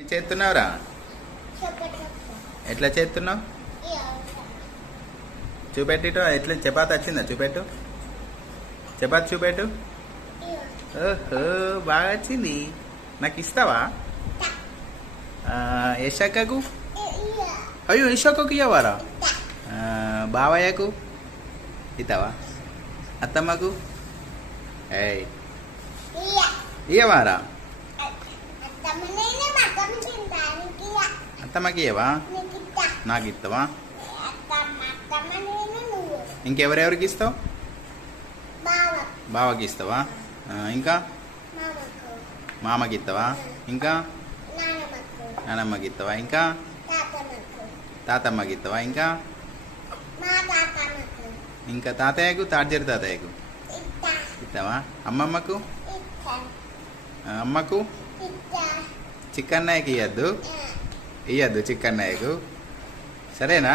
చేస్తున్నావురా? ఎట్లా చేస్తున్నావు? చూపెట్టిటో ఎట్లా చపాతి వచ్చిందా? చూపెట్టు. చపాతి చూపెట్టు. ఓహో బాగా వచ్చింది. నాకు ఇస్తావా? ఆ, యశక్కకు అయ్యో యశక్కకు ఇవ్వవారా బావయ్యకు? ఇస్తావా? అత్తమ్మకు? ఏయ్. ఇయ్యవారా? అత్తమ్మకి ఇయ్యవా నాకు ఇస్తావా ఇంకెవరెవరికి ఇస్తావు బావకి ఇస్తావా ఇంకా? మామకి ఇస్తావా ఇంకా? నానమ్మకి ఇస్తావా ఇంకా? తాతమ్మకి ఇస్తావా ఇంకా? ఇంకా తాతయ్యకు తాడ్జరి తాతయ్యకు? ఇస్తావా అమ్మమ్మకు? అమ్మకు? చిక్కన్నయ్యకి ఇవ్వద్దు ఇవ్వద్దు చిక్కన్నయ్యకు సరేనా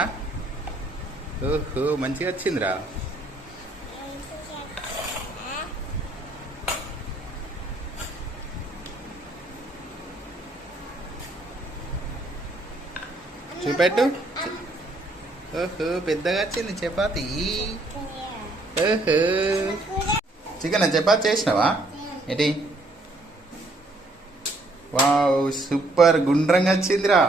ఓహో మంచిగా వచ్చిందిరా చూపెట్టు ఓహో పెద్దగా వచ్చింది చపాతి ఓహో చికెన్ చపాతి చేసినావా ఏంటి వావ్ సూపర్. గుండ్రంగా వచ్చిందిరా.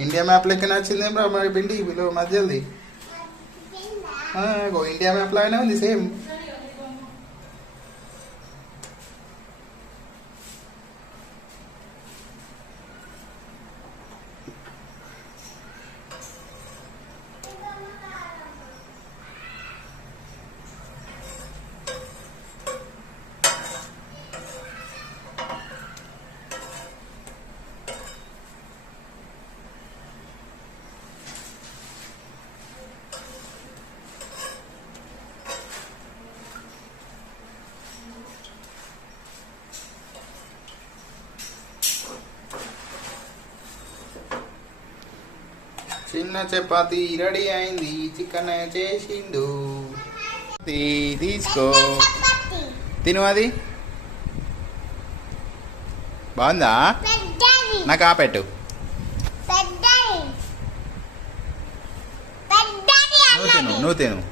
ఇండియా మ్యాప్ లెక్కన వచ్చిందేం రా? మరి పిండి వీళ్ళు మధ్యది ఇండియా మ్యాప్ లాగానే ఉంది సేమ్. చిన్న చపాతి రెడీ అయింది చికెన్ చేసిండు. తీసుకో. తిను అది. బాగుందా? నాకు ఆపెట్టు. నువ్వు తిను నువ్వు తిను.